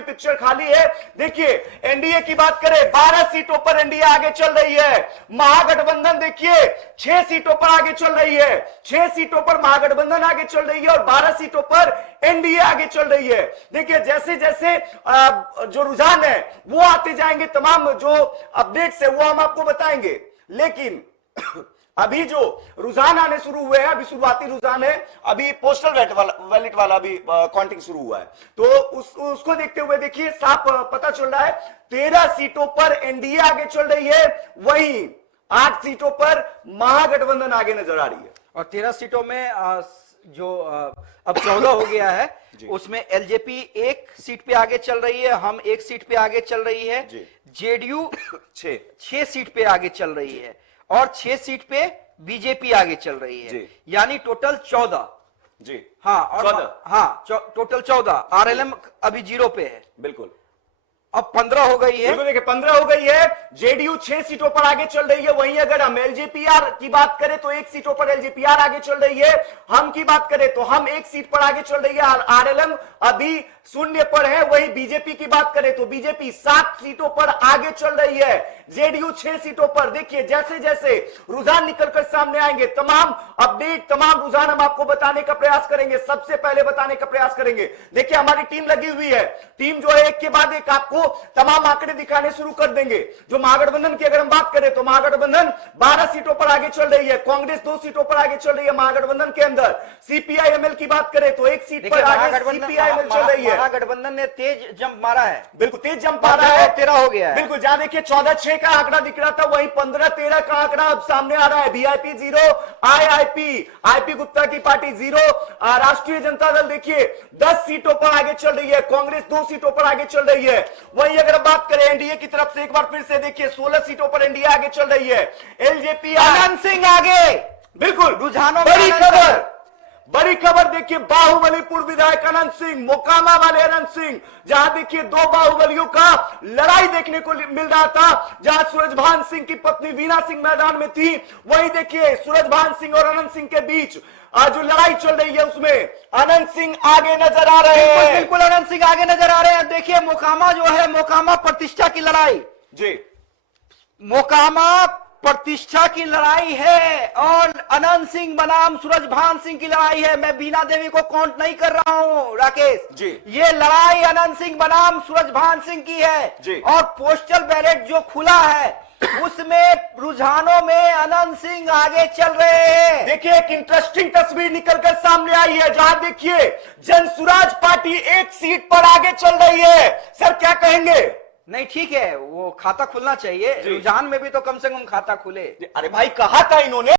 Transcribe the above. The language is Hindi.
पिक्चर खाली है। देखिए एनडीए की बात करें, 12 सीटों पर एनडीए आगे चल रही है। महागठबंधन देखिए 6 सीटों पर आगे चल रही है। 6 सीटों पर महागठबंधन आगे चल रही है और 12 सीटों पर एनडीए आगे चल रही है। देखिए जैसे जैसे जो रुझान है वो आते जाएंगे, तमाम जो अपडेट्स है वो हम आपको बताएंगे। लेकिन अभी जो रुझान आने शुरू हुए हैं, अभी शुरुआती रुझान है, अभी पोस्टल बैलेट वाला अभी काउंटिंग शुरू हुआ है, तो उसको देखते हुए देखिए साफ पता चल रहा है 13 सीटों पर एनडीए आगे चल रही है, वहीं 8 सीटों पर महागठबंधन आगे नजर आ रही है। और 13 सीटों में जो अब 14 हो गया है, उसमें एलजेपी 1 सीट पे आगे चल रही है, हम 1 सीट पे आगे चल रही है, जेडीयू 6 सीट पे आगे चल रही है और 6 सीट पे बीजेपी आगे चल रही है, यानी टोटल 14। जी हाँ, और 14, हाँ टोटल 14। आरएलएम अभी 0 पे है। बिल्कुल, अब 15 हो गई है। देखिए 15 हो गई है। जेडीयू 6 सीटों पर आगे चल रही है, वहीं अगर हम एलजेपीआर की बात करें तो 1 सीटों पर एलजेपीआर आगे चल रही है। हम की बात करें तो हम 1 सीट पर आगे चल रही है, आरएलएम अभी 0 पर है। वहीं बीजेपी की बात करें तो बीजेपी 7 सीटों पर आगे चल रही है, जेडीयू 6 सीटों पर। देखिए जैसे जैसे रुझान निकलकर सामने आएंगे, तमाम अपडेट, तमाम रुझान हम आपको बताने का प्रयास करेंगे। सबसे पहले बताने का प्रयास करेंगे, देखिए हमारी टीम लगी हुई है, टीम जो है एक के बाद एक आपको तमाम आंकड़े दिखाने शुरू कर देंगे। जो महागठबंधन की अगर हम बात करें तो महागठबंधन 12 सीटों पर आगे चल रही है, कांग्रेस 2 सीटों पर आगे चल रही है महागठबंधन के अंदर। सीपीआईएमएल की बात करें तो 1 सीट पर आगे सीपीआईएमएल चल रही है। महागठबंधन ने तेज जंप मारा है, बिल्कुल तेज जंप मारा है, 13 हो गया है। बिल्कुल, जहां देखिए 14-6 का आंकड़ा दिख रहा था, वहीं 15-13 का आंकड़ा अब सामने आ रहा है। वीआईपी 0, आईपी गुप्ता की पार्टी 0, राष्ट्रीय जनता दल देखिए 10 सीटों पर आगे चल रही है, कांग्रेस 2 सीटों पर आगे चल रही है। वहीं अगर बात करें एनडीए की तरफ से, एक बार फिर से देखिए 16 सीटों पर एनडीए आगे चल रही है। एलजेपी अनंत सिंह आगे, बिल्कुल रुझानों में बड़ी खबर देखिए, बाहुबलीपुर विधायक अनंत सिंह, मोकामा वाले अनंत सिंह, जहां देखिए 2 बाहुबलियों का लड़ाई देखने को मिल रहा था। जहां सूरजभान सिंह की पत्नी वीना सिंह मैदान में थी, वहीं देखिए सूरजभान सिंह और अनंत सिंह के बीच जो लड़ाई चल रही है उसमें अनंत सिंह आगे नजर आ रहे हैं। बिल्कुल अनंत सिंह आगे नजर आ रहे हैं। देखिए मोकामा जो है, मोकामा प्रतिष्ठा की लड़ाई, जी मोकामा प्रतिष्ठा की लड़ाई है और अनंत सिंह बनाम सूरजभान सिंह की लड़ाई है। मैं बीना देवी को काउंट नहीं कर रहा हूं राकेश जी, ये लड़ाई अनंत सिंह बनाम सूरजभान सिंह की है जी। और पोस्टल बैलेट जो खुला है उसमें रुझानों में अनंत सिंह आगे चल रहे हैं। देखिए एक इंटरेस्टिंग तस्वीर निकलकर सामने आई है, जहां देखिए जनसुराज पार्टी 1 सीट पर आगे चल रही है। सर क्या कहेंगे? नहीं ठीक है, वो खाता खुलना चाहिए, रुझान में भी तो कम से कम खाता खुले। अरे भाई कहा था इन्होंने